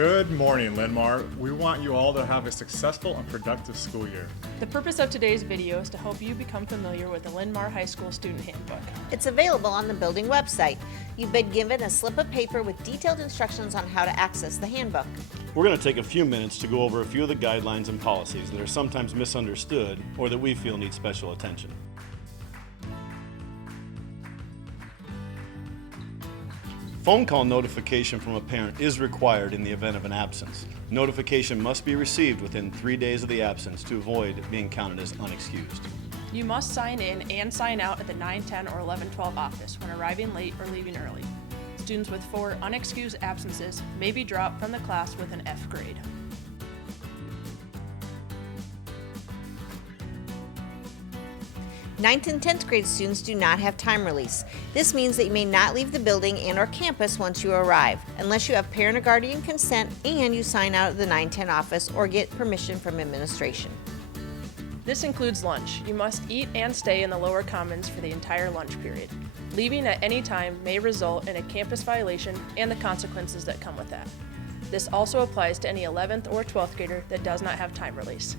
Good morning, Linn-Mar. We want you all to have a successful and productive school year. The purpose of today's video is to help you become familiar with the Linn-Mar High School Student Handbook. It's available on the building website. You've been given a slip of paper with detailed instructions on how to access the handbook. We're going to take a few minutes to go over a few of the guidelines and policies that are sometimes misunderstood or that we feel need special attention. Phone call notification from a parent is required in the event of an absence. Notification must be received within 3 days of the absence to avoid being counted as unexcused. You must sign in and sign out at the 9, 10, or 11, 12 office when arriving late or leaving early. Students with 4 unexcused absences may be dropped from the class with an F grade. Ninth and 10th grade students do not have time release. This means that you may not leave the building and or campus once you arrive, unless you have parent or guardian consent and you sign out of the 9-10 office or get permission from administration. This includes lunch. You must eat and stay in the lower commons for the entire lunch period. Leaving at any time may result in a campus violation and the consequences that come with that. This also applies to any 11th or 12th grader that does not have time release.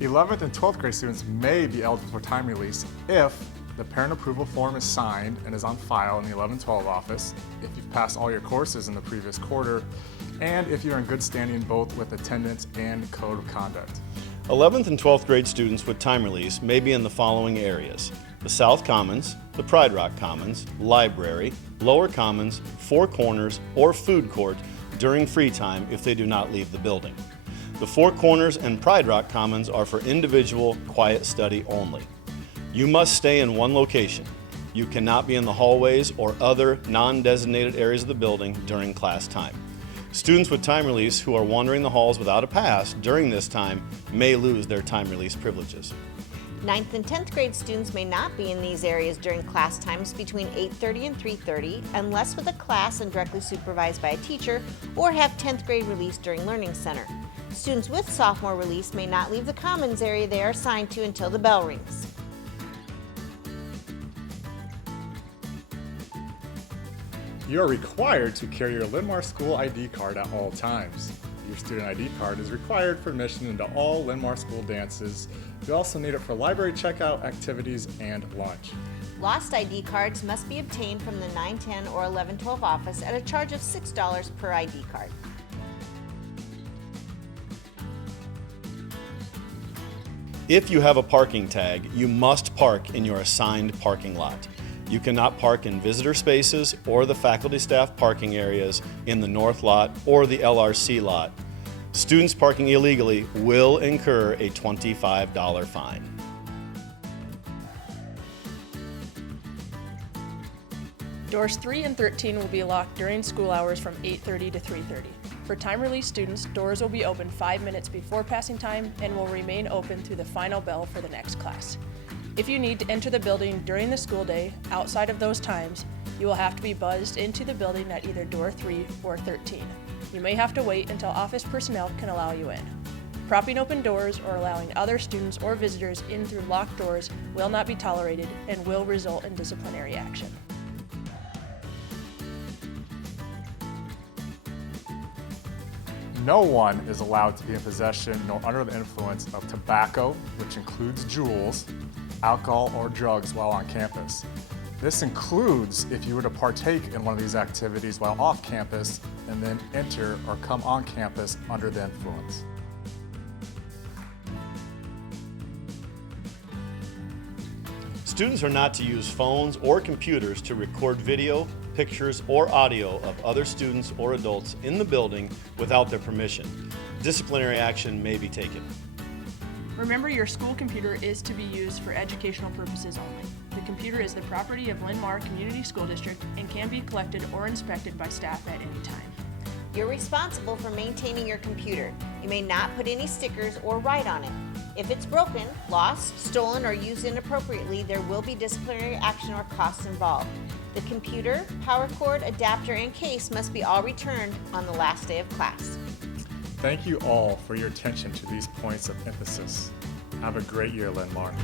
11th and 12th grade students may be eligible for time release if the parent approval form is signed and is on file in the 11-12 office, if you've passed all your courses in the previous quarter, and if you're in good standing both with attendance and code of conduct. 11th and 12th grade students with time release may be in the following areas: the South Commons, the Pride Rock Commons, library, lower commons, four corners, or food court during free time if they do not leave the building. The Four Corners and Pride Rock Commons are for individual, quiet study only. You must stay in one location. You cannot be in the hallways or other non-designated areas of the building during class time. Students with time release who are wandering the halls without a pass during this time may lose their time release privileges. 9th and 10th grade students may not be in these areas during class times between 8:30 and 3:30 unless with a class and directly supervised by a teacher or have 10th grade release during Learning Center. Students with sophomore release may not leave the commons area they are assigned to until the bell rings. You are required to carry your Linn-Mar school ID card at all times. Your student ID card is required for admission into all Linn-Mar school dances. You also need it for library checkout, activities, and lunch. Lost ID cards must be obtained from the 9-10 or 11-12 office at a charge of $6 per ID card. If you have a parking tag, you must park in your assigned parking lot. You cannot park in visitor spaces or the faculty staff parking areas in the north lot or the LRC lot. Students parking illegally will incur a $25 fine. Doors 3 and 13 will be locked during school hours from 8:30 to 3:30. For time release students, doors will be open 5 minutes before passing time and will remain open through the final bell for the next class. If you need to enter the building during the school day, outside of those times, you will have to be buzzed into the building at either door 3 or 13. You may have to wait until office personnel can allow you in. Propping open doors or allowing other students or visitors in through locked doors will not be tolerated and will result in disciplinary action. No one is allowed to be in possession nor under the influence of tobacco, which includes jewels, alcohol, or drugs while on campus. This includes if you were to partake in one of these activities while off campus and then enter or come on campus under the influence. Students are not to use phones or computers to record video, pictures, or audio of other students or adults in the building without their permission. Disciplinary action may be taken. Remember, your school computer is to be used for educational purposes only. The computer is the property of Linn-Mar Community School District and can be collected or inspected by staff at any time. You're responsible for maintaining your computer. You may not put any stickers or write on it. If it's broken, lost, stolen, or used inappropriately, there will be disciplinary action or costs involved. The computer, power cord, adapter, and case must be all returned on the last day of class. Thank you all for your attention to these points of emphasis. Have a great year, Linn-Mar.